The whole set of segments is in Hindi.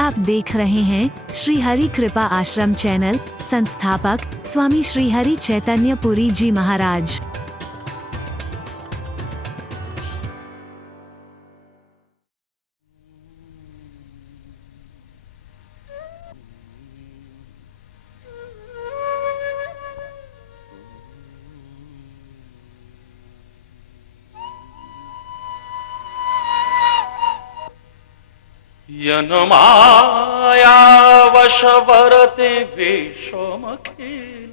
आप देख रहे हैं श्री हरि कृपा आश्रम चैनल। संस्थापक स्वामी श्री हरि चैतन्य पुरी जी महाराज। यन माया वशवरते विश्वमखिल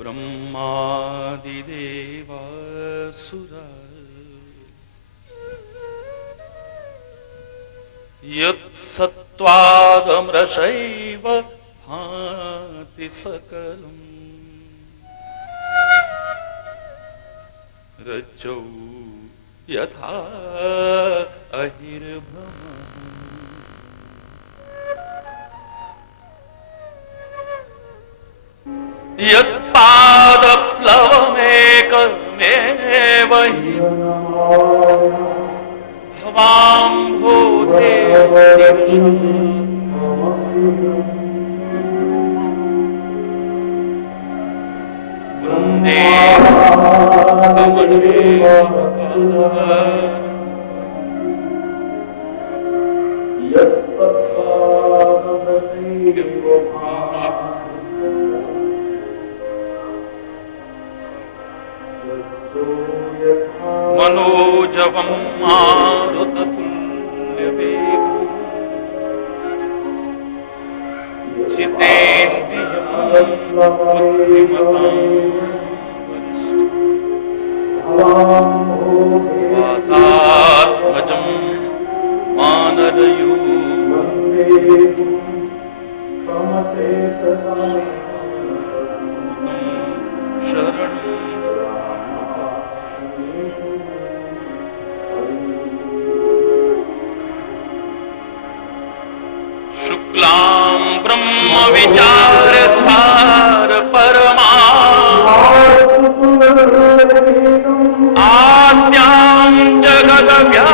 ब्रह्मादिदेवासुरा यत्सत्त्वादमृषैव भाति सकलम् रज्जौ यथा अहिर्भ्रमः यत्पादप्लवमेकमेव हि भवाम्भोधे वृन्दे मनोजवं मारुततुल्यवेगम् जितेन्द्रियं बुद्धिमतां वातात्मजं वानरयूथं शरणं शुक्लां ब्रह्म विचार सार परमा आद्यां जगद व्यापिनी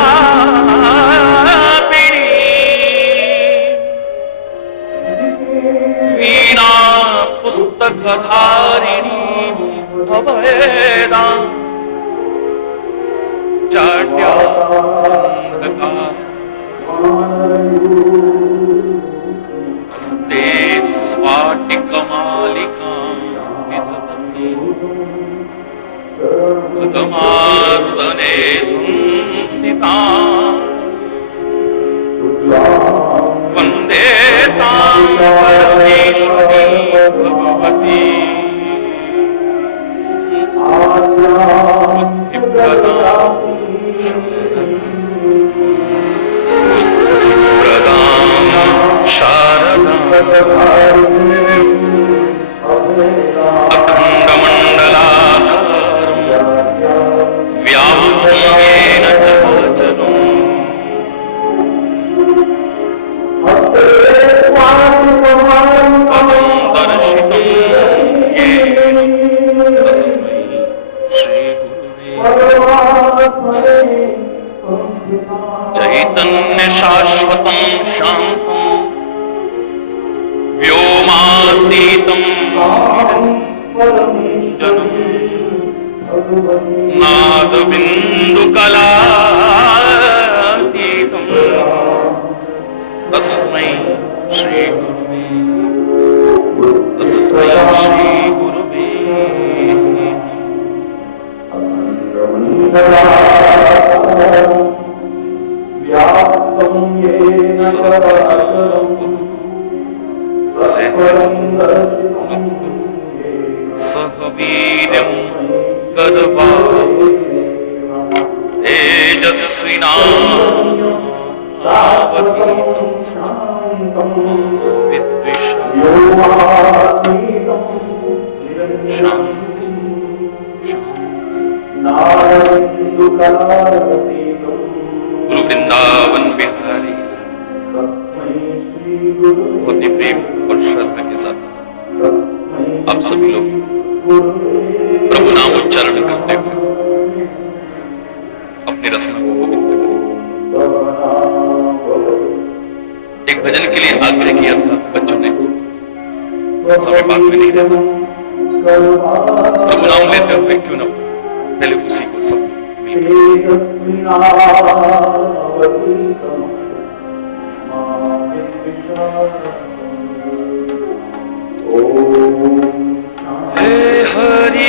वीणा पुस्तकधारिणी अभयदां जाड्यान्धकार हस्ते स्वाटिकमालिकां विदधति पद्मासने संस्थितां वन्दे तां परमेश्वरीं भगवती बुद्धिप्रदां शारदां अखण्डमण्डलाकारं व्याप्तं येन चराचरम् पदं दर्शितं येन तस्मै श्रीगुरुवे चैतन्य शाश्वतं शान्तं व्योमातीतं निरञ्जनं नादबिन्दुकलातीतं तस्मै श्रीगुरुवे सह वीर्यं करवावहै तेजस्विनावधीतं विद्विषावहै शान्ति गुरु वृंदावन बिहारी बहुत ही प्रेम और श्रद्धा के साथ आप सभी लोग प्रभु नाम उच्चारण करते हुए अपनी रचना को पवित्र करें। एक भजन के लिए आग्रह किया था बच्चों ने, समय बात में नहीं रहता, प्रभु नाम लेते हुए क्यों ना पहले उसी को सब हे हरि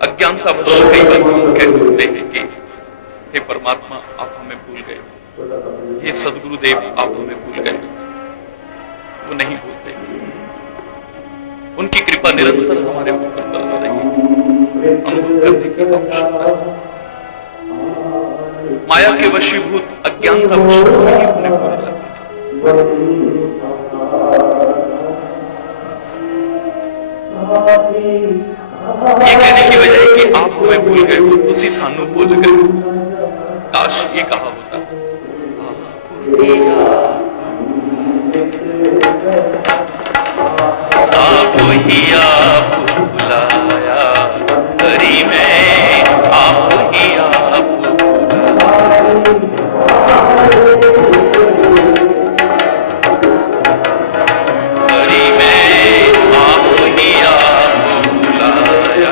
अज्ञानतावश कई बार हम कह उठते हैं कि हे परमात्मा आप हमें भूल गए, हे सदगुरुदेव आप हमें भूल गए। वो नहीं भूलते, उनकी कृपा निरंतर हमारे ऊपर बरस रही है, अनुभव करने की आवश्यकता है। माया के वशीभूत अज्ञानतावश नहीं उन्हें भूल जाते ये कहने की वजह है कि आप हमें भूल गए हो, तुसी सानू भूल गए। काश ये कहा होता, आप ही आप बुलाया हरि में, आप ही आप हरि में, आप ही आप बुलाया।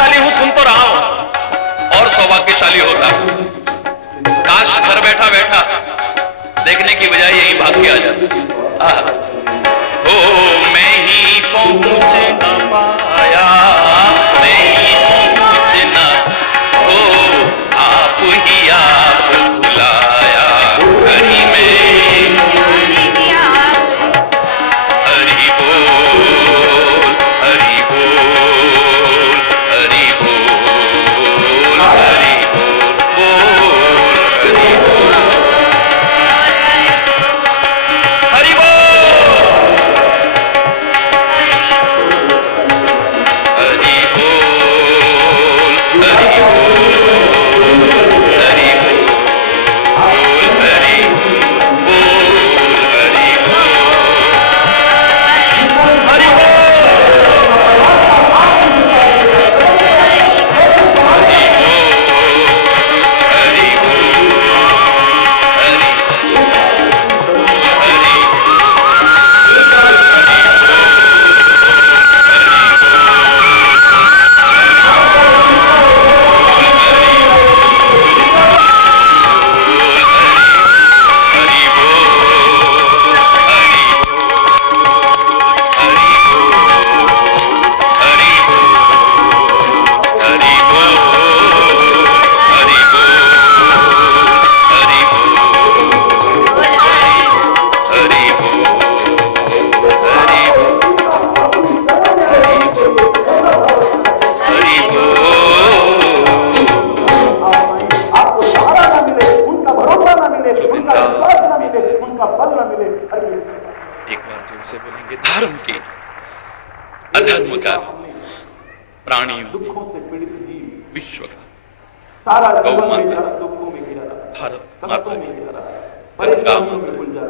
सौभाग्यशाली हूं, सुन तो रहा हूं, और सौभाग्यशाली होता। काश घर बैठा बैठा देखने की बजाय यही भाग के आ जाता। ओ मैं ही पहुंच न पाया, मैं ही पहुंच न, ओ आप ही आप बुलाया, हरि में हरि बोल, हरि बोल, हरि बोल, हरि बोल, हरि बोल, हरि बोल, हरि बोल, हरि से बोलेंगे धर्म के, अधर्म का, प्राणियों, विश्व का, गौ माता, भारत माता की, गंगा माता,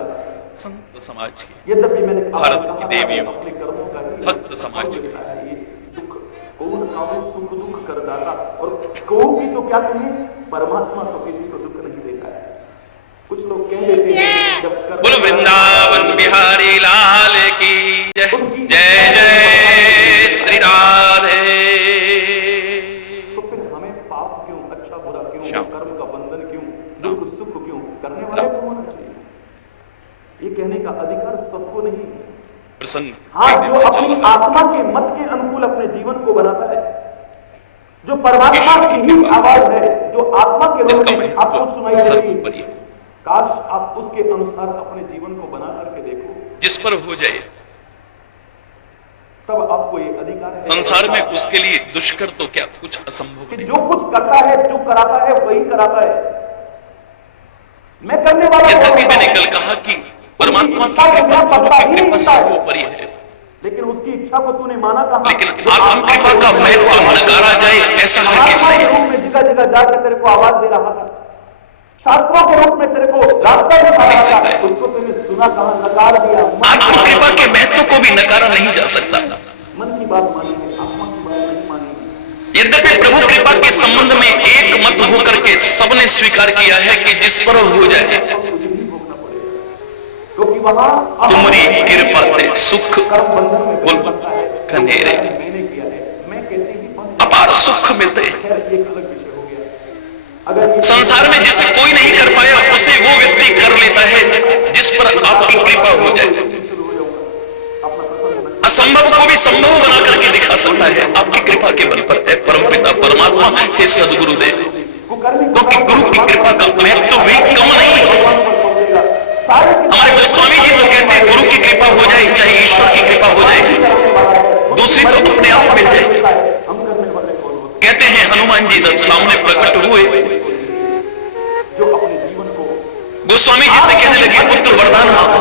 संत समाज की, भारत की देवियों, भक्त समाज की, सुख दुख करदाता, और कहूं की तो क्या कहें, परमात्मा तो किसी को दुख नहीं देता है। कुछ लोग कह देते हैं जब बोलो वृंदावन बिहारी लाल की जय, जय जय श्री राधे। तो फिर हमें पाप क्यों, अच्छा बुरा क्यों, कर्म का बंधन क्यों, दुख सुख क्यों, करने वाले को होना चाहिए। ये कहने का अधिकार सबको नहीं। प्रसन्न हाँ, जो अपनी आत्मा के मत के अनुकूल अपने जीवन को बनाता है, जो परमात्मा की ही आवाज है, जो आत्मा के रूप में आपको सुनाई देगी, काश आप उसके अनुसार अपने जीवन को बना करके देखो, जिस पर हो जाए, तब आपको ये अधिकार है। संसार में उसके लिए दुष्कर तो क्या कुछ असंभव नहीं। जो कुछ करता है, जो कराता है, वही कराता है। मैं करने वाला, यद्यपि मैंने कल कहा कि परमात्मा की कृपा सर्वोपरि है, लेकिन उसकी इच्छा को तूने माना कहा। लेकिन आत्म कृपा का महत्व नकारा जाए ऐसा हरगिज नहीं। जगह जगह जाकर तेरे को आवाज दे रहा था, शास्त्रों के रूप में तेरे को रास्ता बता रहा था, उसको तूने सुना कहा, नकार दिया। आत्म कृपा के महत्व को भी नकारा नहीं जा सकता। मन की बात मानी है, आत्मा की बात नहीं मानी। यद्यपि प्रभु कृपा के संबंध में एक मत होकर के सबने स्वीकार किया है कि जिस पर हो जाए, क्योंकि वहां तुम्हारी कृपा से सुख कनेरे मैंने किया है, मैं कैसे ही अपार सुख मिलते हैं। एक अलग विषय हो गया। अगर संसार में जिसे कोई नहीं कर पाया उसे वो व्यक्ति कर लेता है जिस पर आपकी कृपा हो जाए। असंभव को भी संभव बना करके दिखा सकता है आपकी कृपा के बल पर है परमपिता परमात्मा हे सदगुरुदेव। क्योंकि गुरु की कृपा का महत्व भी कम नहीं। हमारे गोस्वामी जी तो कहते हैं गुरु की कृपा हो जाए चाहे ईश्वर की कृपा हो जाए, दूसरी तो अपने आप मिल जाए। कहते हैं हनुमान जी जब सामने प्रकट हुए, गोस्वामी जी से कहने लगे पुत्र वरदान मांगो।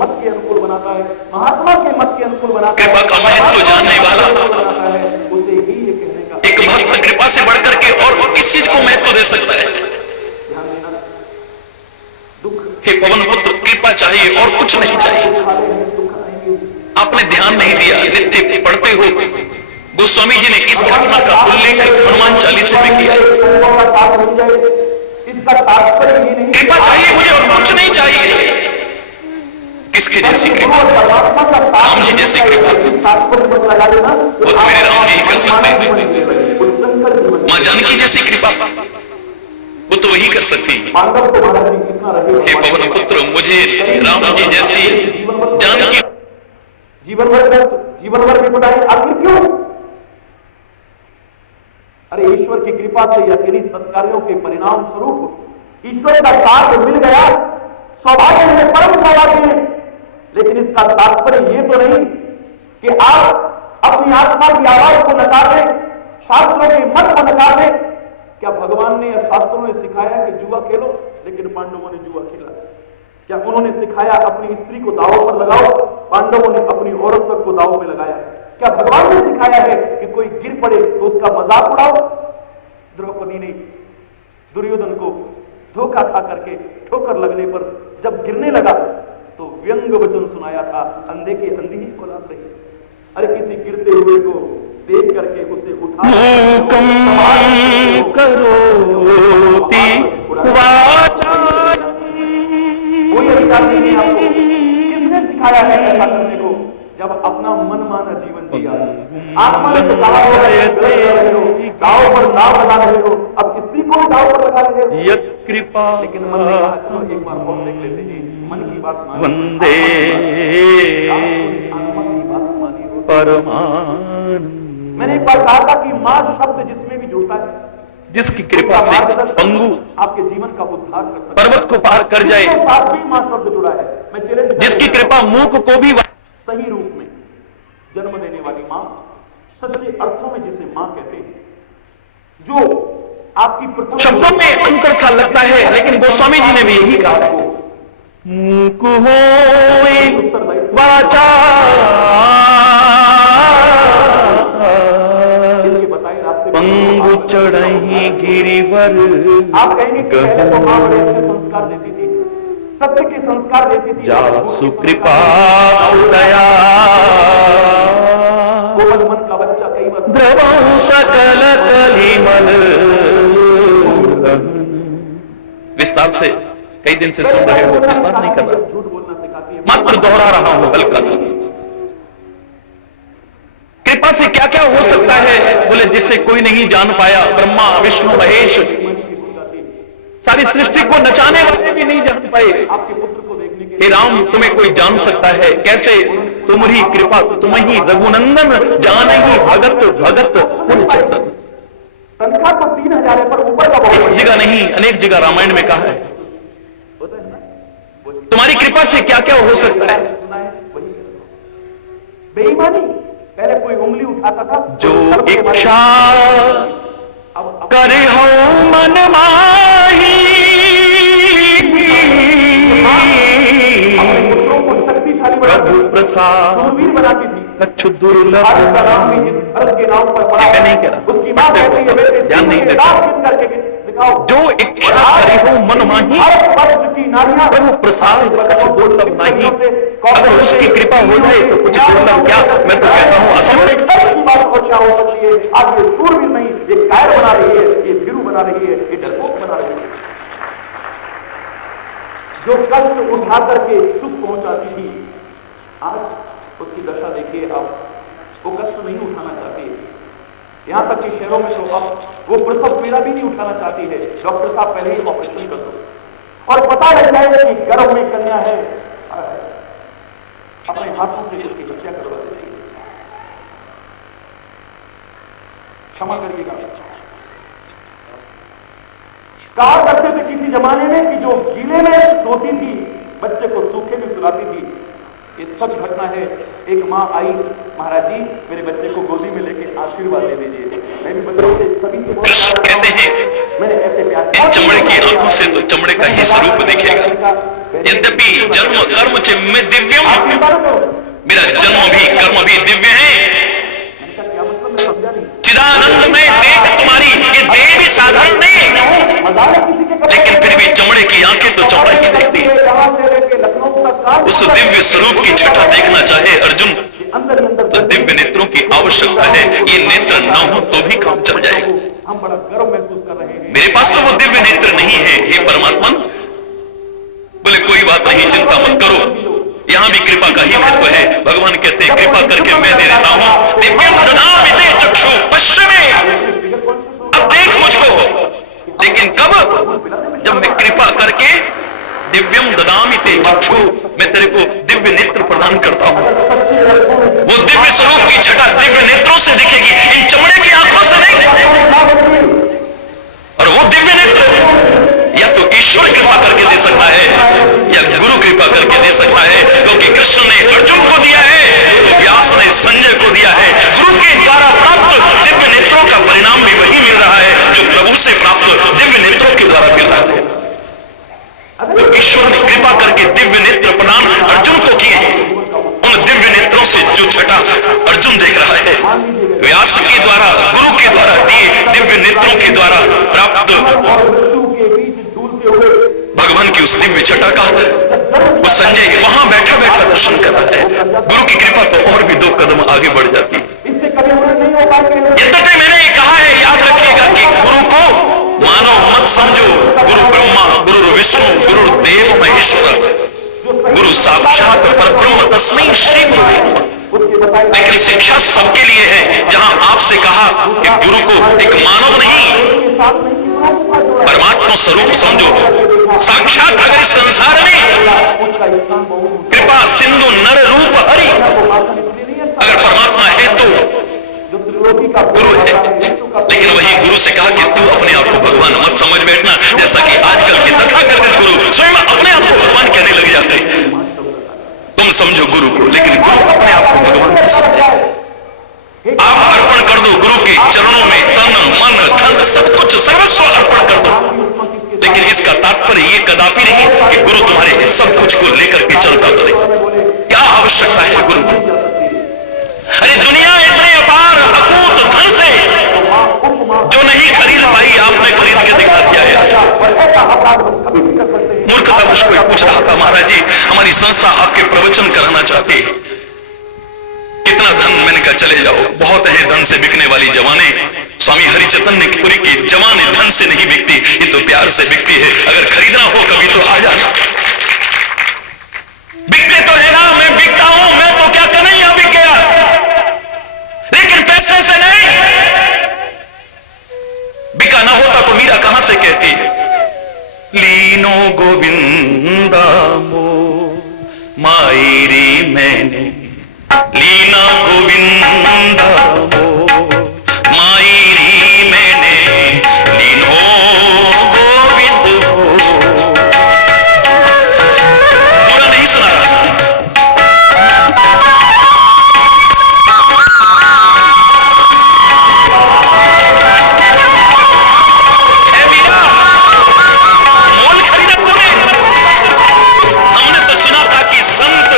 मत के अनुकूल बनाता है, महात्मा के मत के अनुकूल बनाता है, कृपा का महत्व जानने वाला उसे ही ये कहने का एक भक्त कृपा से बढ़कर के और किस चीज को महत्व दे सकता है। ध्यान देना। दुख हे पवन पुत्र कृपा चाहिए और कुछ नहीं चाहिए। दुख आएंगे, आपने ध्यान नहीं दिया, नित्य पढ़ते हो। गोस्वामी जी ने इस घटना का उल्लेख हनुमान चालीसा में किया है। इसका तात्पर्य ये नहीं कृपा चाहिए मुझे और कुछ नहीं चाहिए। किसके जैसी कृपा? राम जी जैसी कृपा। तात्पर्य लगा देना वो तो मेरे राम जी ही कर सकते हैं। जानकी जैसी कृपा वो तो वही कर सकती है। पांडव को महाराज जी कितना रहे, हे पवन पुत्र, मुझे राम जी जैसी जानकी जीवन भर विपदाएं आखिर क्यों? अरे ईश्वर की कृपा से या तेरी सत्कार्यों के परिणाम स्वरूप ईश्वर का साथ मिल गया, सौभाग्य है, परम सौभाग्य है। लेकिन इसका तात्पर्य ये तो नहीं कि आप अपनी आत्मा की आवाज को नकार दें, शास्त्रों के मत को नकार दें। क्या भगवान ने या शास्त्रों ने सिखाया कि जुआ खेलो, लेकिन पांडवों ने जुआ खेला? क्या उन्होंने सिखाया अपनी स्त्री को दांव पर लगाओ, पांडवों ने अपनी औरत तक को दांव पे लगाया? क्या भगवान ने सिखाया है कि कोई गिर पड़े तो उसका मजाक उड़ाओ? द्रौपदी ने दुर्योधन को धोखा खा करके ठोकर लगने पर जब गिरने लगा तो व्यंग वचन सुनाया था, अंधे की अंधी ही औलाद रही। अरे किसी गिरते हुए को देख करके उसे उठा कोई अधिकार नहीं है आपको। किसने सिखाया है ऐसा करने को? जब अपना मन माना जीवन जिया, आत्मा ने तो कहा हो, दाव पर दाव लगा रहे हो, अब स्त्री को भी दाव पर लगा रहे हो। यत् कृपा, लेकिन मन ने कहा चलो एक बार और देख लेते हैं, मन की बात वंदे आत्मा की बात मानी हो। परमान, मैंने एक बार कहा था कि मां शब्द जिसमें भी जुड़ता है, जिसकी कृपा से पंगु आपके जीवन का उद्धार कर सकता है। पर्वत को पार कर जाए, साथ भी मां शब्द जुड़ा है। मैं चैलेंज, जिसकी कृपा मूक को भी सही रूप में जन्म देने वाली मां, सच्चे अर्थों में जिसे मां कहते हैं, जो आपकी प्रथम शब्दों में अंतर सा लगता है, लेकिन गोस्वामी जी ने भी यही कहा है, मूक होए वाचा पंगु चढ़ही गिरिवर। आप कहेंगे कि पहले तो मां बड़े अच्छे संस्कार देती थी, सत्य के संस्कार देती थी, जासु कृपा दया कोमल मन का बच्चा कई बार द्रवौ सकल कलिमल। विस्तार से कई दिन से सुन रहे हो, विस्तार नहीं कर रहा, झूठ बोलना सिखाती है, मात्र दोहरा रहा हूं हल्का सा। कृपा से क्या क्या हो सकता है? बोले जिससे कोई नहीं जान पाया, ब्रह्मा विष्णु महेश सारी सृष्टि को नचाने वाले भी नहीं जान पाए। आपके पुत्र को देखने के हे राम, तुम्हें कोई जान सकता है कैसे? तुम्हारी कृपा, तुम ही रघुनंदन जान ही भगत भगत पुर चतुर। तनख्वाह तो 3000 पर ऊपर का बहुत एक जगह नहीं, अनेक जगह रामायण में कहा है। तुम्हारी कृपा से क्या क्या हो सकता है? बेईमानी, पहले कोई उंगली उठाता था, जो इच्छा करे हो मन माही, अपने पुत्रों को शक्तिशाली प्रभु प्रसाद सूरवीर बनाती थी। कच्छु दुर्लभ भारत का नाम भी जिस अर्थ के नाम पर पड़ा नहीं करा, उसकी मां कहती है बेटे ध्यान नहीं देते। करके दिखाओ। जो इच्छा करे हो मन माही, भारत वर्ष की नारियां प्रभु प्रसाद कच्छु दुर्लभ नहीं। अगर उसकी कृपा हो जाए तो कुछ दुर्लभ क्या, मैं तो कहता हूँ असंभव। बात और क्या हो सकती है? आज ये सूरवीर नहीं, ये कायर बना रही है, ये वीरू बना रही है, ये डरपोक बना रही है। जो कष्ट उठा करके सुख पहुंचाती थी, आज उसकी दशा देखिए। अब वो कष्ट नहीं उठाना चाहती है, यहां तक कि शहरों में तो अब वो प्रसव पीड़ा भी नहीं उठाना चाहती है। डॉक्टर साहब पहले ही ऑपरेशन कर दो और पता लग जाए कि गर्भ में कन्या है, अपने हाथों से उसकी हत्या करवा देती है। क्षमा करिएगा, कहा करते थे किसी जमाने में कि जो गीले में सोती थी बच्चे को सूखे में सुलाती थी। ये सच घटना है। एक माँ आई, महाराज जी मेरे बच्चे को गोदी में लेके आशीर्वाद दे दीजिए। मैं भी बच्चों से सभी से कृष्ण कहते हैं, मैंने ऐसे प्यार, इन चमड़े की आंखों से तो चमड़े का ही स्वरूप दिखेगा। यद्यपि जन्म कर्म च में दिव्यम, मेरा जन्म भी कर्म भी दिव्य है। क्या मतलब मैं समझा नहीं। चिदानंद में देख तुम्हारी ये देह भी साधारण नहीं, लेकिन फिर भी चमड़े की आंखें तो चमड़ा ही देखती है। उस दिव्य स्वरूप की छटा देखना चाहे अर्जुन तो दिव्य नेत्रों की आवश्यकता है। ये नेत्र न हो तो भी काम चल जाएगा। हम बड़ा गर्व महसूस कर रहे हैं। मेरे पास तो वो दिव्य नेत्र नहीं है। हे परमात्मा, बोले कोई बात नहीं, चिंता मत करो, यहां भी कृपा का ही महत्व है। भगवान कहते हैं कृपा करके मैं दे देता हूं। दिव्यम ददामि ते चक्षु पश्चिमे, अब देख लेकिन कब? जब मैं कृपा करके दिव्यम ददामि ते चक्षु, मैं तेरे को दिव्य नेत्र प्रदान करता हूं। वो दिव्य स्वरूप की छटा दिव्य नेत्रों से दिखेगी, इन चमड़े की आंखों से नहीं दिखेगी। और वो दिव्य नेत्र या तो ईश्वर कृपा करके दे सकता है या गुरु कृपा करके दे सकता है, क्योंकि कृष्ण ने अर्जुन को दिया है तो व्यास ने संजय को दिया है। गुरु के द्वारा प्राप्त दिव्य नेत्रों का परिणाम भी वही मिल रहा है जो प्रभु से प्राप्त दिव्य नेत्रों के द्वारा मिल रहा है। तो ईश्वर ने कृपा करके दिव्य नेत्र प्रदान अर्जुन को किए। उन दिव्य नेत्रों से जो छटा अर्जुन देख रहा है, व्यास के द्वारा गुरु के द्वारा दिए दिव्य नेत्रों के द्वारा प्राप्त भगवान की उस दिव्य छटा का वो संजय वहां बैठा बैठा दर्शन कर रहा है। गुरु की कृपा तो और भी 2 कदम आगे बढ़ जाती है। यद्यपि मैंने कहा है, याद रखिएगा कि गुरु को मानव मत समझो। गुरु ब्रह्मा, गुरु विष्णु, गुरु देव महेश्वर, गुरु साक्षात परब्रह्म तस्मै श्री गुरुवे नमः। लेकिन शिक्षा सबके लिए है। जहां आपसे कहा कि गुरु को एक मानव नहीं परमात्मा स्वरूप समझो, साक्षात अगर इस संसार में कृपा सिंधु नर रूप हरि अगर परमात्मा है तो गुरु है। लेकिन वही गुरु से कहा कि तू अपने आप को भगवान मत समझ बैठना, जैसा कि आजकल के तथाकथित गुरु स्वयं अपने आप को भगवान कहने लग जाते हैं। तुम समझो गुरु को, लेकिन गुरु अपने आप को भगवान नहीं समझे। आप अर्पण कर दो गुरु के चरणों में, तन मन धन सब कुछ सर्वस्व अर्पण कर दो, लेकिन इसका तात्पर्य ये कदापि नहीं कि गुरु तुम्हारे सब कुछ को लेकर के चलता करे। क्या आवश्यकता है गुरु को? अरे दुनिया इतने अपार अकूत धन से जो नहीं खरीद पाई, आपने खरीद के दिखा दिया है। मूर्खता मुझको पूछ रहा था, महाराज जी हमारी संस्था आपके प्रवचन कराना चाहती है, कितना धन? मैंने कहा चले जाओ, बहुत है धन से बिकने वाली जवाने। स्वामी हरिचैतन्यपुरी की जवान धन से नहीं बिकती, ये तो प्यार से बिकती है। अगर खरीदना हो कभी तो आ जाना। बिकते तो है ना, मैं बिकता हूं, मैं तो क्या कन्हैया बिक गया, लेकिन पैसे से नहीं। बिका ना होता तो मीरा कहां से कहती लीनो गोविंदा मो मायरी मैंने लीना गोविंदा मो मायरी मैंने लीनो गोविंद हो। पूरा नहीं सुना रहा। हमने तो सुना था कि संत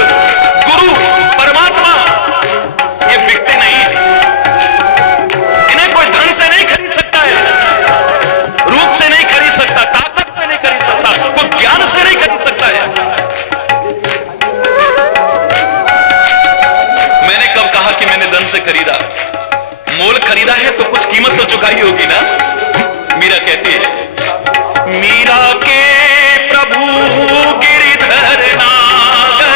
गुरु परमात्मा ये बिकते नहीं है। इन्हें कोई धन से नहीं खरीद सकता है, रूप से नहीं खरीद सकता, ताकत से नहीं खरीद सकता, कोई ज्ञान से नहीं खरीद सकता है। मैंने कब कहा कि मैंने धन से खरीदा? मोल खरीदा है तो कुछ कीमत तो चुकाई होगी ना। मीरा कहती है, मीरा के प्रभु गिरिधर नागर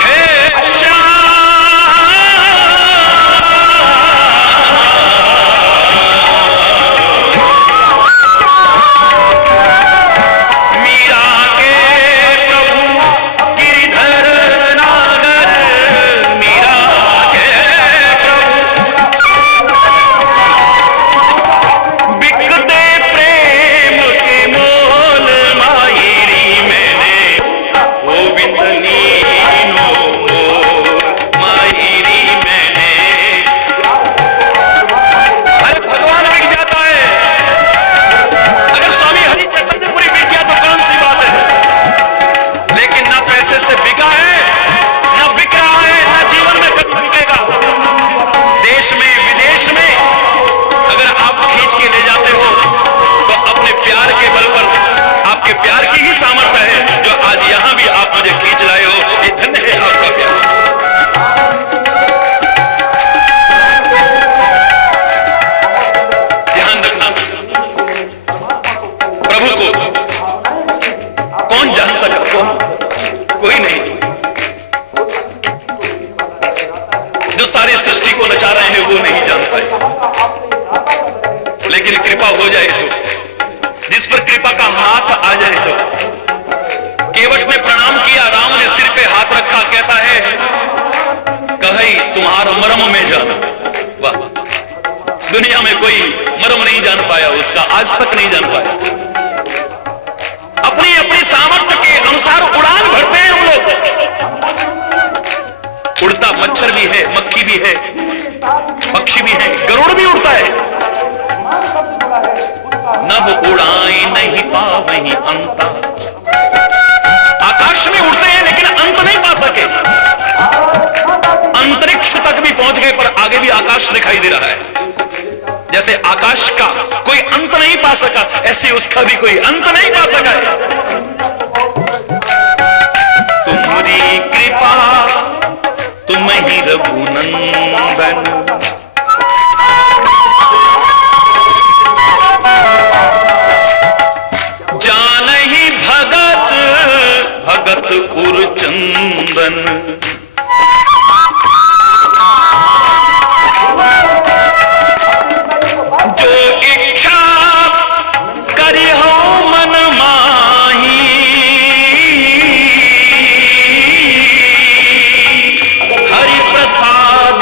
हे श्याम, मीरा के प्रभु गिरिधर नागर, मीरा के बिकते प्रेम के मोल मायरी मैंने गोविंद लीनो मायरी मैंने। अरे भगवान बिक जाता है। अगर स्वामी हरिचैतन्यपुरी बिक गया तो कौन सी बात है, लेकिन ना पैसे से बिका है, ना बिक रहा है, ना जीवन में कभी बिकेगा। देश में विदेश में अगर आप खींच के ले जाते हो तो अपने प्यार के बल पर, आपके प्यार की ही सामर्थ्य है जो आज यहां भी आप मुझे खींच लाए हो। ये धन्य है आपका प्यार। ध्यान रखना, प्रभु को कौन जान सका? कोई नहीं। जो सारी सृष्टि को नचा रहा मर्म नहीं जान पाया उसका, आज तक नहीं जान पाया। अपनी अपनी सामर्थ्य के अनुसार उड़ान भरते हैं हम लोग। उड़ता मच्छर भी है, मक्खी भी है, पक्षी भी है, गरुड़ भी उड़ता है। नभ उड़ाई नहीं पावहीं अंता, आकाश में उड़ते हैं लेकिन अंत नहीं पा सके। अंतरिक्ष तक भी पहुंच गए पर आगे भी आकाश दिखाई दे रहा है। जैसे आकाश का कोई अंत नहीं पा सका, ऐसे उसका भी कोई अंत नहीं पा सका। तुम्हारी कृपा तुम ही रघुनंदन, जानहि भगत भगत उर चंदन। जो इच्छा करी हो मन माही, हरि प्रसाद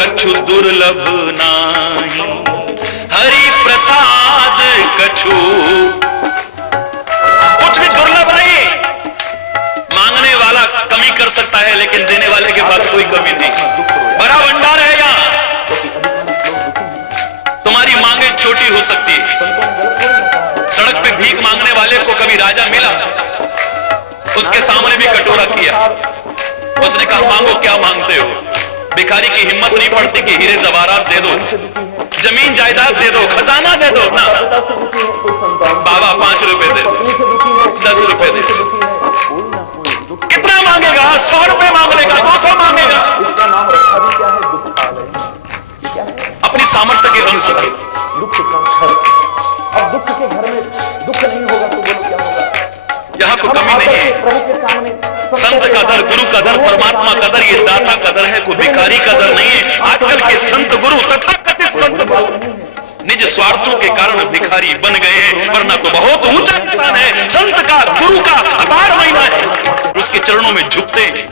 कछु दुर्लभ नाही, हरि प्रसाद कछु कुछ भी दुर्लभ नहीं। मांगने वाला कमी कर सकता है लेकिन देने वाले के पास कोई कमी नहीं। बड़ा भंडार है यहाँ। तुम्हारी मांगे छोटी हो सकती है। सड़क पे भीख मांगने वाले को कभी राजा मिला, उसके सामने भी कटोरा किया, उसने कहा मांगो क्या मांगते हो। भिखारी की हिम्मत नहीं पड़ती कि हीरे जवाहरात दे दो, जमीन जायदाद दे दो, खजाना दे दो ना। बाबा 5 रुपए दे दो, 10 रुपए दे दो। कितना मांगेगा? 100 रुपए मांग लेगा, 200 मांगेगा। अपनी सामर्थ्य के अनुसार। अब दुख के घर में दुख नहीं होगा तो बोलो क्या होगा? यहाँ को कमी नहीं है। संत का दर, गुरु का दर, परमात्मा का दर, ये दाता का दर है, कोई भिखारी का दर नहीं है। आजकल के संत गुरु तथा कथित संत गुरु निज स्वार्थों के कारण भिखारी बन गए हैं, वरना तो बहुत ऊंचा स्थान है। संत का, गुरु का अपार महिमा है, उसके चरणों में झुकते हैं।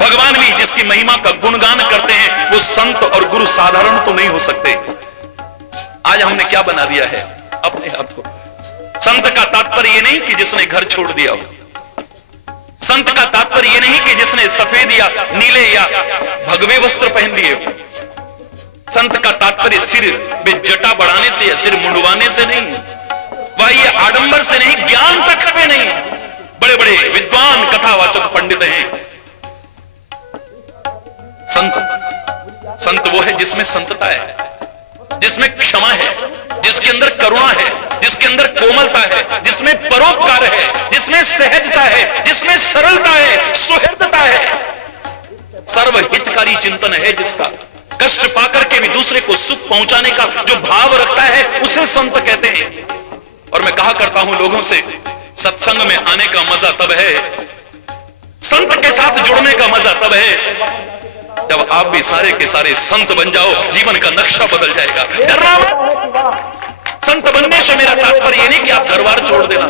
भगवान भी जिसकी महिमा का गुणगान करते हैं, वो संत और गुरु साधारण तो नहीं हो सकते। आज हमने क्या बना दिया है अपने आप को। संत का तात्पर्य ये नहीं कि जिसने घर छोड़ दिया हो, संत का तात्पर्य ये नहीं कि जिसने सफेद या नीले या भगवे वस्त्र पहन लिए हो। संत का तात्पर्य सिर में जटा बढ़ाने से या सिर मुंडवाने से नहीं, वह ये आडंबर से नहीं, ज्ञान तक पे नहीं। बड़े बड़े विद्वान कथावाचक पंडित हैं। संत वो है जिसमें संतता है, जिसमें क्षमा है, जिसके अंदर करुणा है, जिसके अंदर कोमलता है, जिसमें परोपकार है, जिसमें सहजता है, जिसमें सरलता है, सुहृदता है, सर्वहितकारी चिंतन है, जिसका कष्ट पाकर के भी दूसरे को सुख पहुंचाने का जो भाव रखता है, उसे संत कहते हैं। और मैं कहा करता हूं लोगों से, सत्संग में आने का मजा तब है, संत के साथ जुड़ने का मजा तब है जब आप भी सारे के सारे संत बन जाओ। जीवन का नक्शा बदल जाएगा। डरना मत। संत बनने से मेरा तात्पर्य ये नहीं कि आप घरबार छोड़ देना,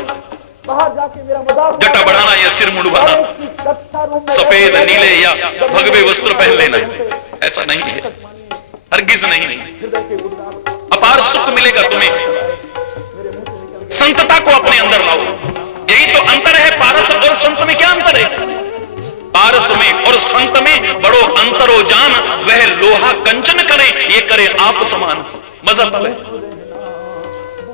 जटा बढ़ाना या सिर मुंडवाना, सफेद नीले या भगवे वस्त्र पहन लेना, ऐसा नहीं है, हरगिज नहीं। अपार सुख मिलेगा तुम्हें। संतता को अपने अंदर लाओ। यही तो अंतर है पारस और संत में। क्या अंतर है? पारस में और संत में बड़ो अंतरो जान, वह लोहा कंचन करे, ये करे आप समान। मजा तब है।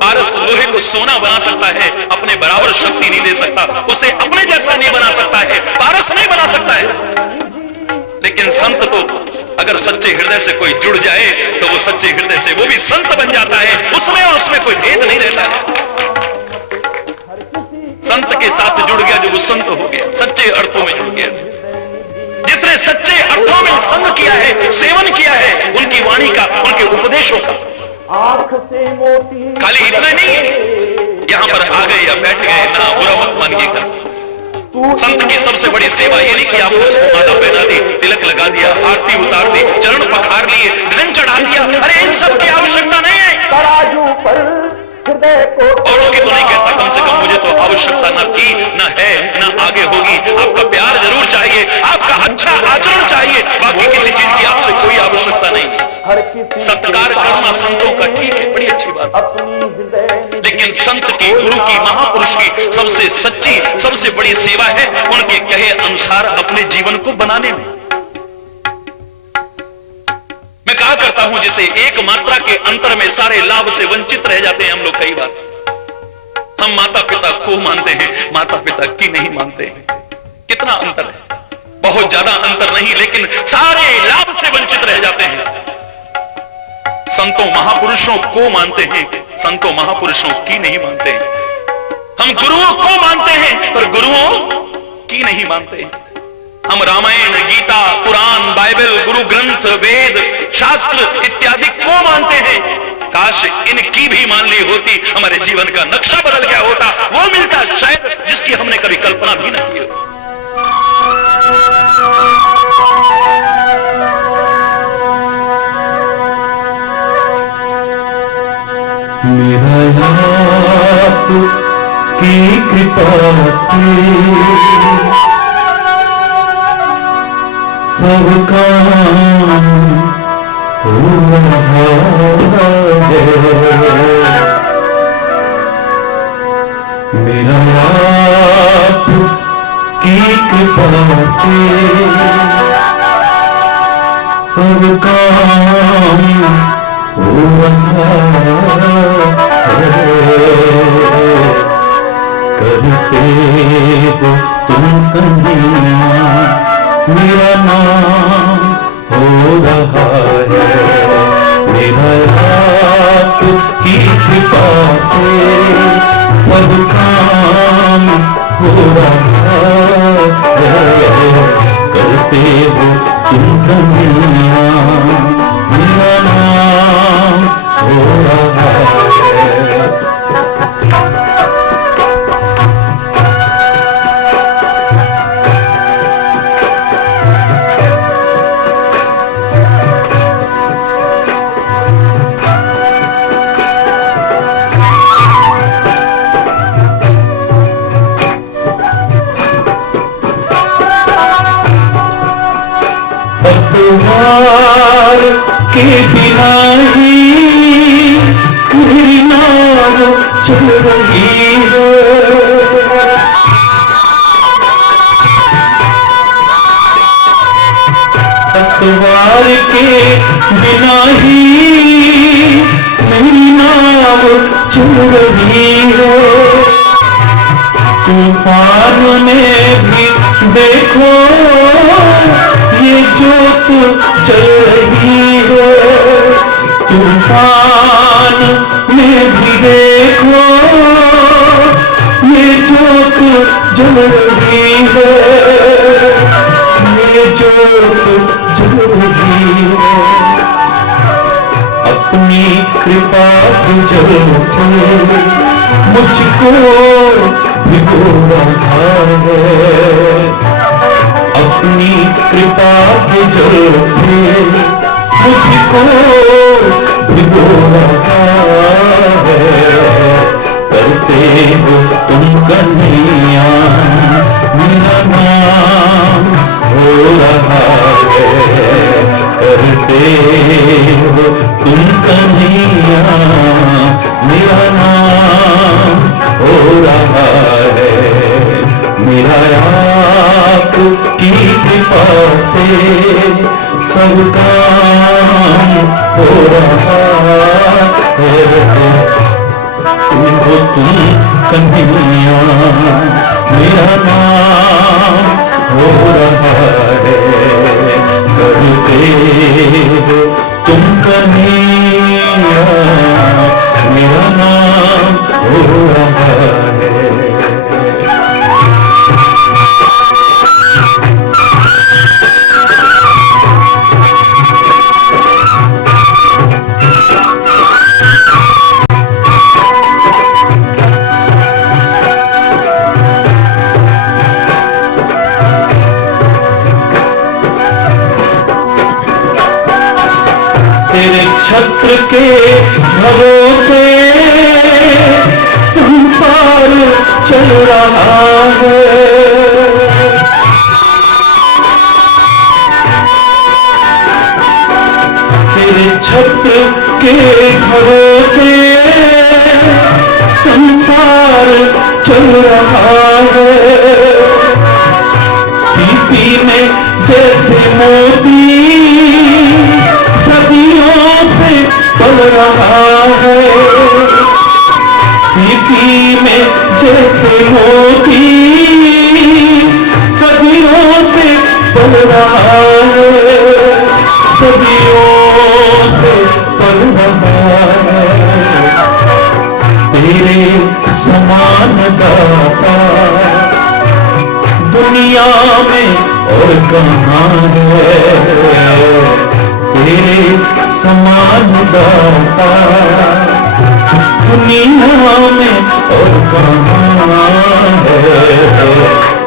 पारस लोहे को सोना बना सकता है, अपने बराबर शक्ति नहीं दे सकता, उसे अपने जैसा नहीं बना सकता है, पारस नहीं बना सकता है। लेकिन संत तो अगर सच्चे हृदय से कोई जुड़ जाए तो वो सच्चे हृदय से वो भी संत बन जाता है। उसमें और उसमें कोई भेद नहीं रहता है। संत के साथ जुड़ गया जो वो संत हो गया, सच्चे अर्थों में जुड़ गया। जिसने सच्चे अर्थों में संग किया है, सेवन किया है उनकी वाणी का, उनके उपदेशों का। खाली इतना नहीं यहां पर आ गए या बैठ गए, ना बुरा मत मानिएगा। संत की सबसे बड़ी सेवा ये नहीं कि आपको उसको माला पहना दी, तिलक लगा दिया, आरती उतार दी, चरण पखार लिए, धन चढ़ा दिया। अरे इन सब की आवश्यकता नहीं है। औरों की तो नहीं कहता, कम से कम मुझे तो आवश्यकता ना थी, ना है, ना आगे होगी। आपका प्यार जरूर चाहिए, आपका अच्छा आचरण चाहिए, बाकी किसी चीज की आपसे कोई आवश्यकता नहीं। सत्कार करना संतों अपनी हृदय लेकिन संत की, गुरु की, महापुरुष की सबसे सच्ची, सबसे बड़ी सेवा है उनके कहे अनुसार अपने जीवन को बनाने में। मैं कहा करता हूं जैसे एक मात्रा के अंतर में सारे लाभ से वंचित रह जाते हैं हम लोग। कई बार हम माता पिता को मानते हैं, माता पिता की नहीं मानते हैं। कितना अंतर है, बहुत ज्यादा अंतर नहीं, लेकिन सारे लाभ से वंचित रह जाते हैं। संतों महापुरुषों को मानते हैं, संतों महापुरुषों की नहीं मानते हैं। हम गुरुओं को मानते हैं पर गुरुओं की नहीं मानते हैं। हम रामायण, गीता, पुराण, बाइबल, गुरु ग्रंथ, वेद, शास्त्र इत्यादि को मानते हैं। काश इनकी भी मान ली होती, हमारे जीवन का नक्शा बदल गया होता, वो मिलता शायद जिसकी हमने कभी कल्पना भी न की होती। मेरा आपकी कृपा से सब काम हो रहा है। मेरा आपकी कृपा से सब काम हो रहा है। करते हो तुम कन्हैया, मेरा नाम हो रहा है। मेरा आपकी कृपा से सब काम हो रहा है। करते हो तुम कन्हैया, मेरा नाम हो रहा है। पतवार के बिना ही मेरी नाव चल रही है। पतवार के बिना ही मेरी नाव चल रही है। तूफान में भी देखो ये जोत जल रही है। तूफान में भी देखो ये जोत जल रही है। ये जोत जल रही है। अपनी कृपा के जल से मुझको भिगो रहा है। अपनी कृपा के जल से मुझको भिगो रहा है। करते हो तुम कन्हैया, मेरा नाम हो रहा है। करते हो तुम कन्हैया, मेरा नाम हो रहा है। मेरा आपकी कृपा से सब काम हो रहा है। तुम हो तुम कन्हैया, मेरा नाम हो रहा है। करते हो तुम कन्हैया, मेरा नाम हो रहा है। तेरे छत्र के भरोसे संसार चल रहा है। तेरे छत्र के भरोसे चल रहा है। सीपी में जैसे मोती सदियों से पल रहा है। सीपी में जैसे मोती सदियों से पल रहा है। सदियों से पल रहा है। तेरे समान दाता दुनिया में और कहाँ है। तेरे समान दाता दुनिया में और कहाँ है।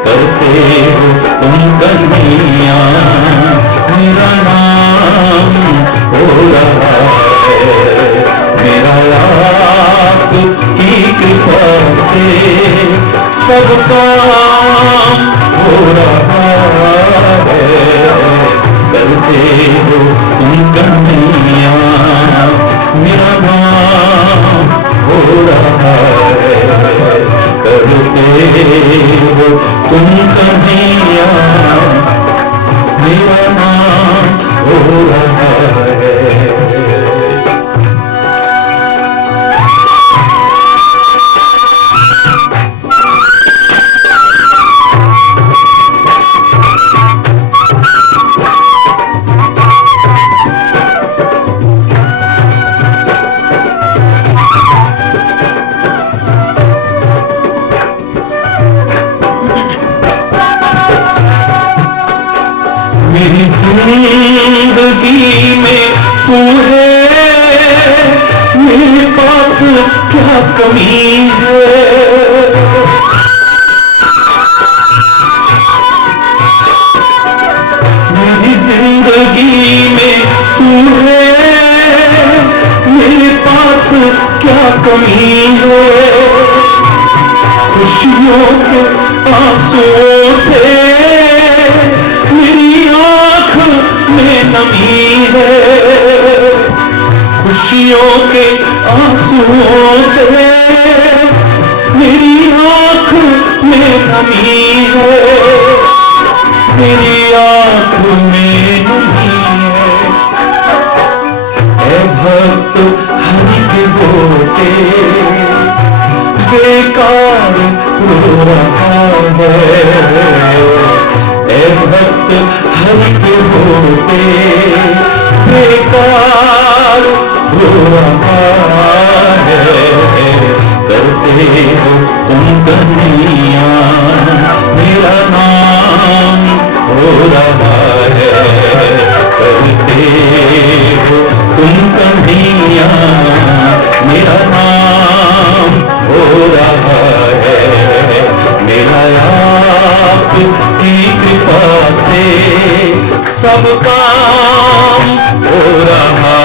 करते हो तुम कन्हैया मेरा नाम हो रहा है। मेरा आपकी कृपा से सब काम हो रहा है। करते हो तुम कन्हैया मेरा नाम हो रहा है। करते हो तुम कन्हैया मेरा नाम हो रहा है। मेरी जिंदगी में तू है, मेरे पास क्या कमी है। मेरी जिंदगी में तू है, मेरे पास क्या कमी है। खुशियों के आंसुओं से मेरी आंख में नमी है। खुशियों के आंसुओं से मेरी आंख में नमी है। मेरी आंख में नमी है। ऐ भक्त हरि के होते बेकार रो रहा है। ऐ भक्त हरि के होते बेकार रो रहा है। करते हो तुम कन्हैया मेरा नाम हो रहा है। करते हो तुम कन्हैया मेरा नाम हो रहा है। मेरा आपकी कृपा से सब काम हो रहा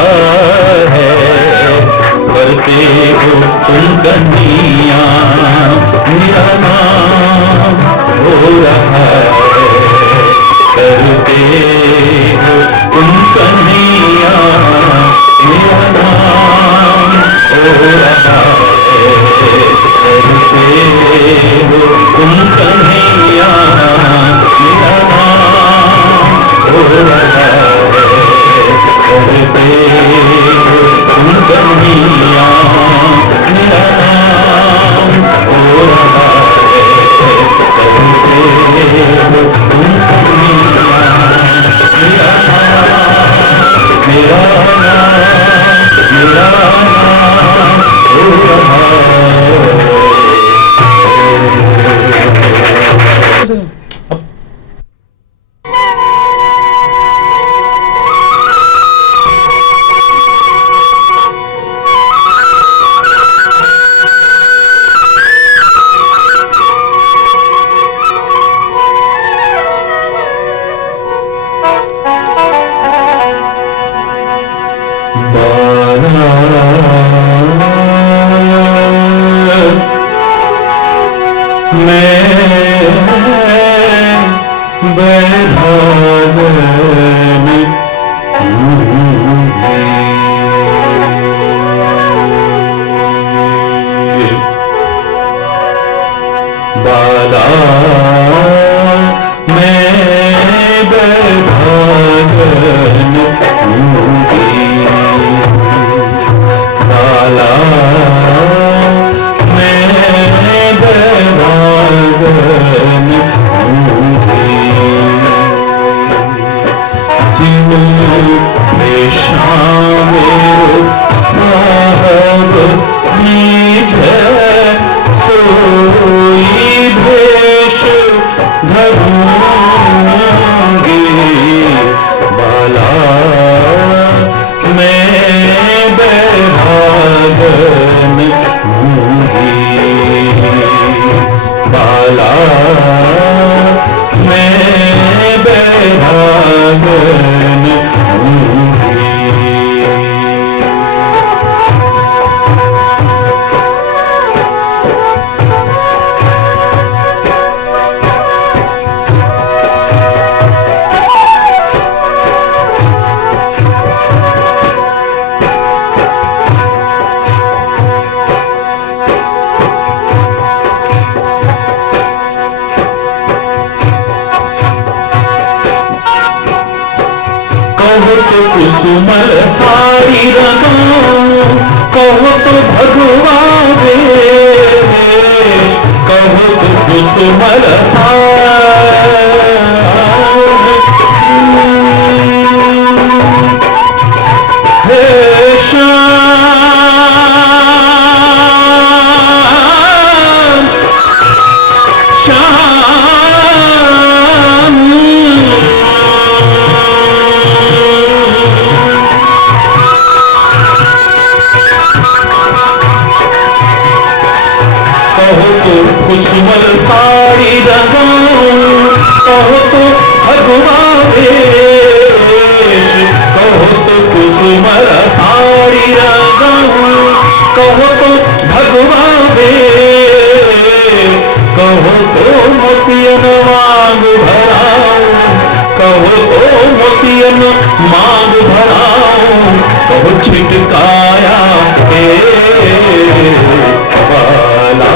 है। करते हो तुम कन्हैया मेरा नाम हो रहा है। करते हो तुम कन्हैया मेरा नाम हो रहा है। करते हो तुम कन्हैया मेरा नाम हो रहा है। करते हो तुम कन्हैया मेरा नाम हो रहा है। धरूंगी बाला मैं बैरागन हूँगी बाला मैं बैरागन हूँगी। कहो तो कुसुमल साड़ी रंगाऊं, कहो तो भगवा वेश, कहो तो कुसुमल हे श्याम श्याम कुसुमल साड़ी रंगाऊं, कहो तो भगवा वेश, कहो तो कुसुमल साड़ी रंगाऊं, कहो तो भगवा वेश, कहो तो मोतियन मांग भराऊं, कहो तो मोतियन मांग भराऊं, कहो छिटकाया के बाला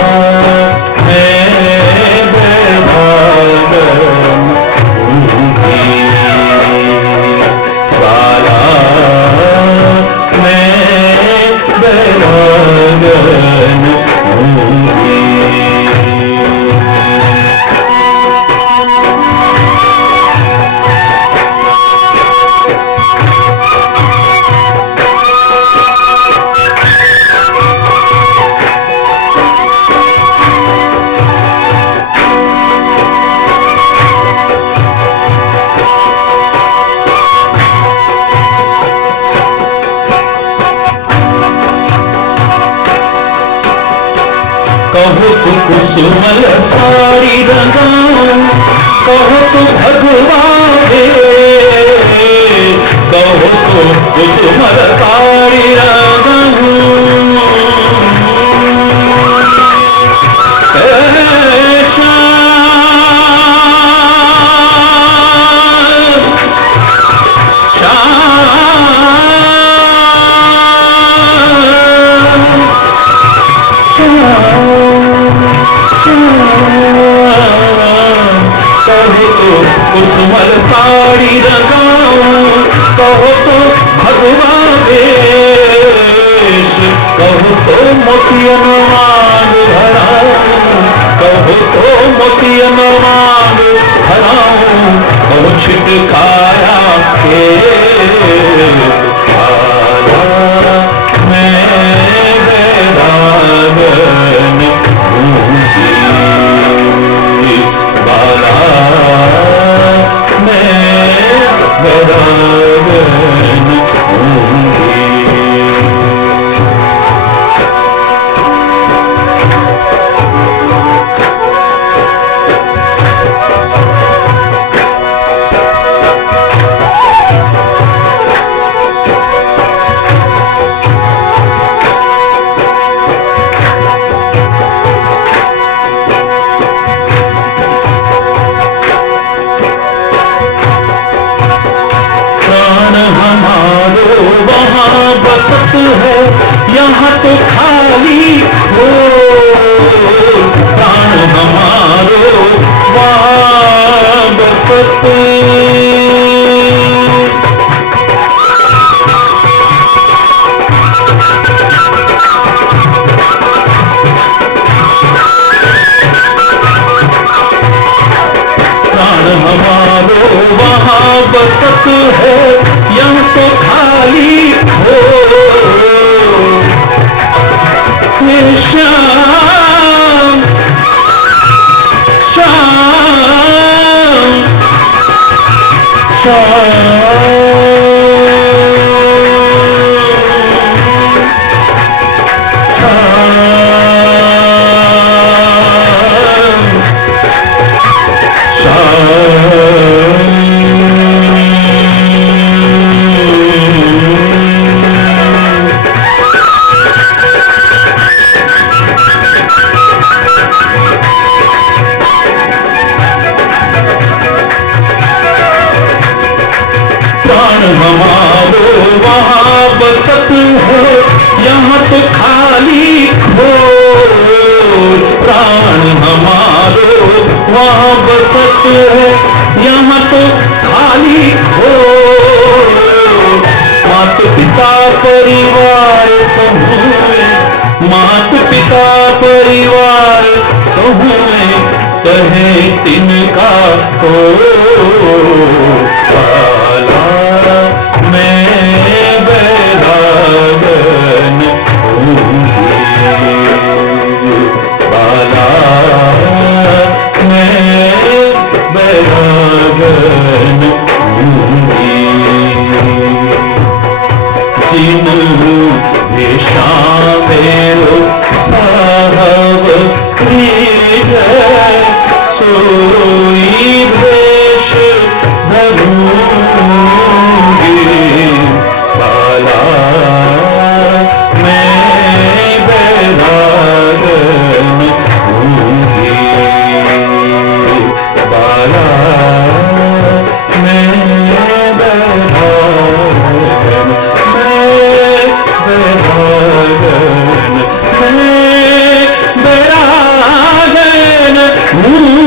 कहो तो कुसुमल साड़ी रंगाऊं, कहो तो भगवा वेश, कहो तो कुसुमल साड़ी रंगाऊं, कहो तो कुसुमल साड़ी रंगाऊं, कहो तो भगवा वेश, कहो तो मोतियन मांग भराऊं, कहो तो मोतियन मांग भराऊं, कहो छिटकाया केस बाला मैं बैरागन हूँगी बाला मैं बैरागन हूँगी। वहाँ बसत है यहाँ तो खाली हो, प्राण हमारो वहाँ बसत प्राण हमारो वहाँ बसत है यहाँ तो खाली हो, श्याम श्याम हमारो वहाँ बसत हो, यहाँ तो खाली हो। प्राण हमारो वहाँ बसत है, यहाँ तो खाली हो। मात पिता परिवार समूह, मात पिता परिवार समूह, कहे तिनका को पाला मैं बैरागन होंगी। बाला मैं बैरागन होंगी। जिन भेषा मेरो साहब प्रिय, सोई भेष धरूंगी। बाला मैं बैरागन होंगी। बाला मैं बैरागन, मैं बैरागन, मैं बैरागन होंगी।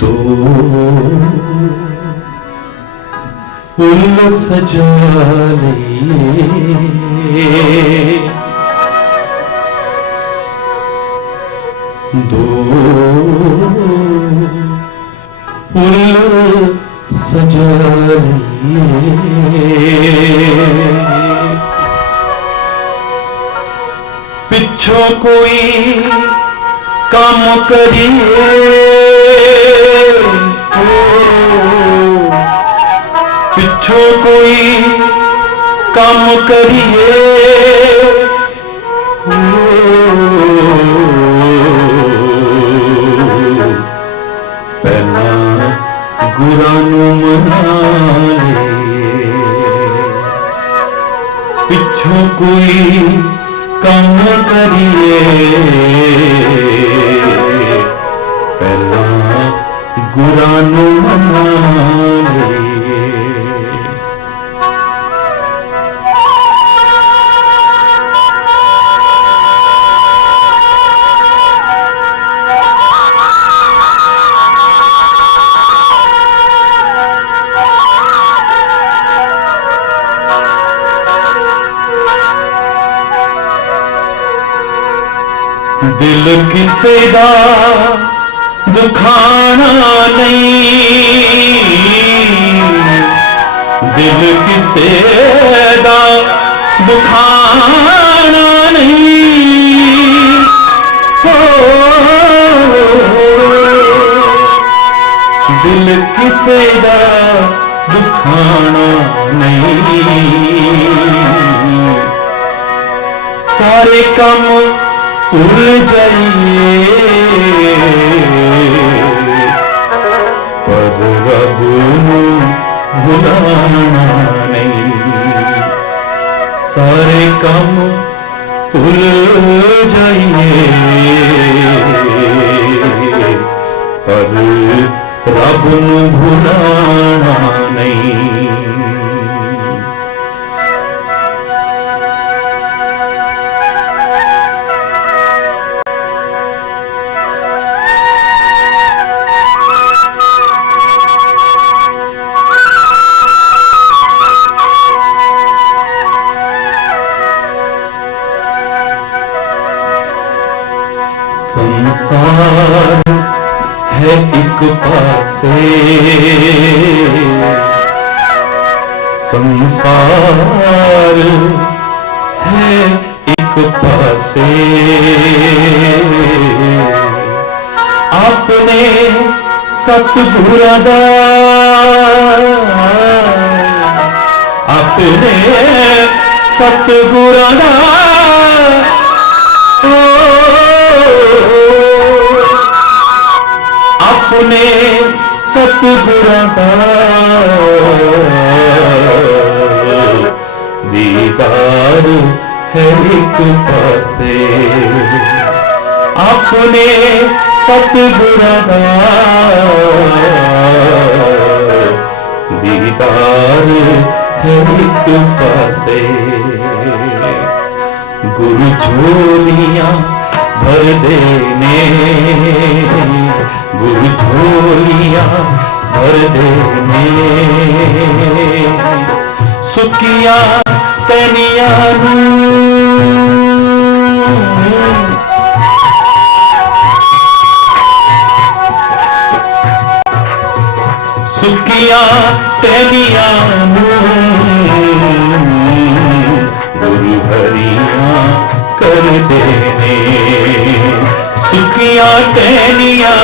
दो फूल सजा लिए, दो फूल सजा लिए। पिछो कोई काम करिए, पिछो कोई काम करिए। पहला गुरां नूं मना ले, पिछो कोई काम करिए। पहला गुरां नूं मना ले। दिल किसे दा दुखाना नहीं, दिल किसे दा दुखाना नहीं। हो दिल किसे दा दुखाना नहीं। काम भूल जाइए पर रब नूं भुलाना नहीं। सारे काम भूल जाइए पर रब नूं भुलाना नहीं। संसार है एक पासे, संसार है एक पासे, अपने सतगुरां दा, अपने सतगुरां दा अपने सतगुरां दा दीदार है एक पासे, अपने सतगुरां दा दीदार है एक पासे। गुरु झोलियां भर देने, गुरु झोलियां भर देने, सुखिया तनिया सुखिया तनिया गुरु हरिया कर देने, सुखिया टहनिया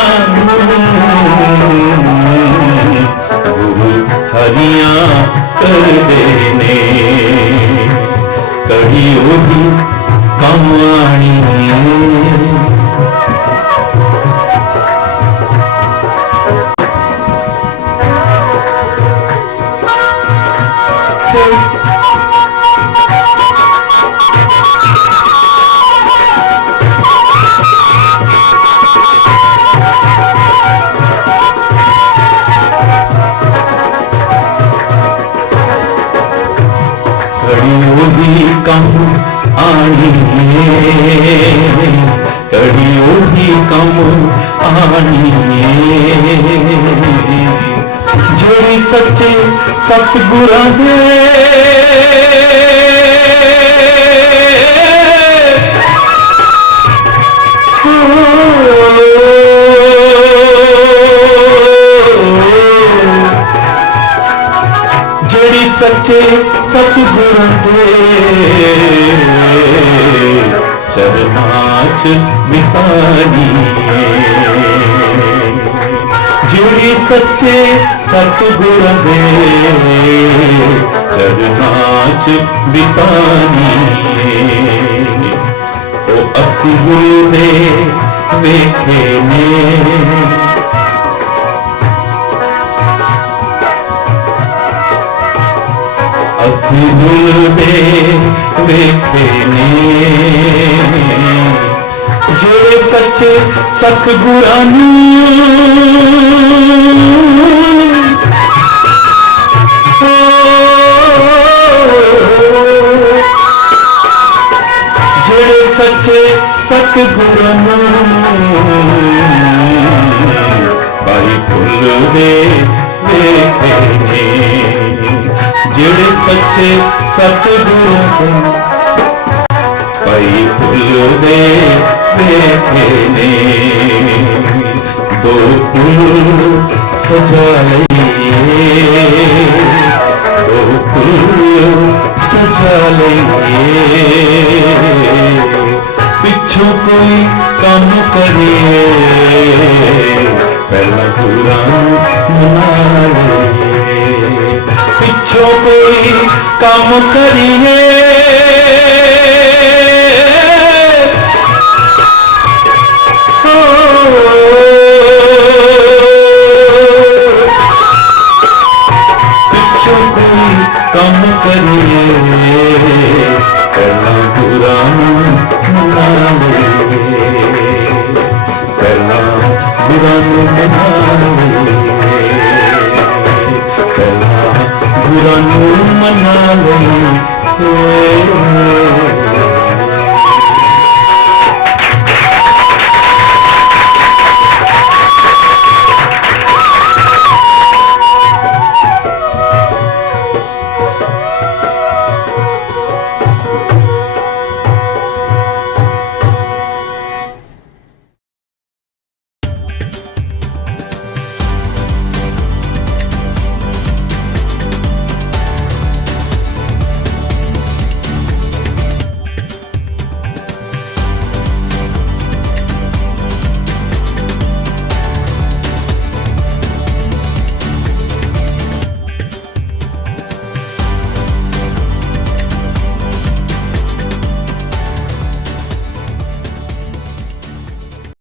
गुरु हरिया कर देने। कड़ी होगी कम आनी कम आनी, कड़ियों ही कम आनी, जोड़ी सच्चे सतगुरां दे जोड़ी सच्चे सतगुरां दे चरनां च बितानी, जोड़ी सच्चे सतगुरां दे चरनां च बितानी। ओ असी गुरु दे वेखे ने, असी गुरु दे वेखे ने, जेड़े सच्चे सतगुरां जेड़े सच्चे सतगुरां भाई फुल दे वेखे ने, जेड़े सच्चे सतगुरां भाई फुल दे वेखे ने। दो फूल सजा लइए, दो फूल सजा लइए, पिछों कोई काम करिए पहला पूरा मना लइए, पिछों कोई काम करिए करिए पहला बुरा मना लइए पहला बुरा मना लइए पहला बुरा मना लइए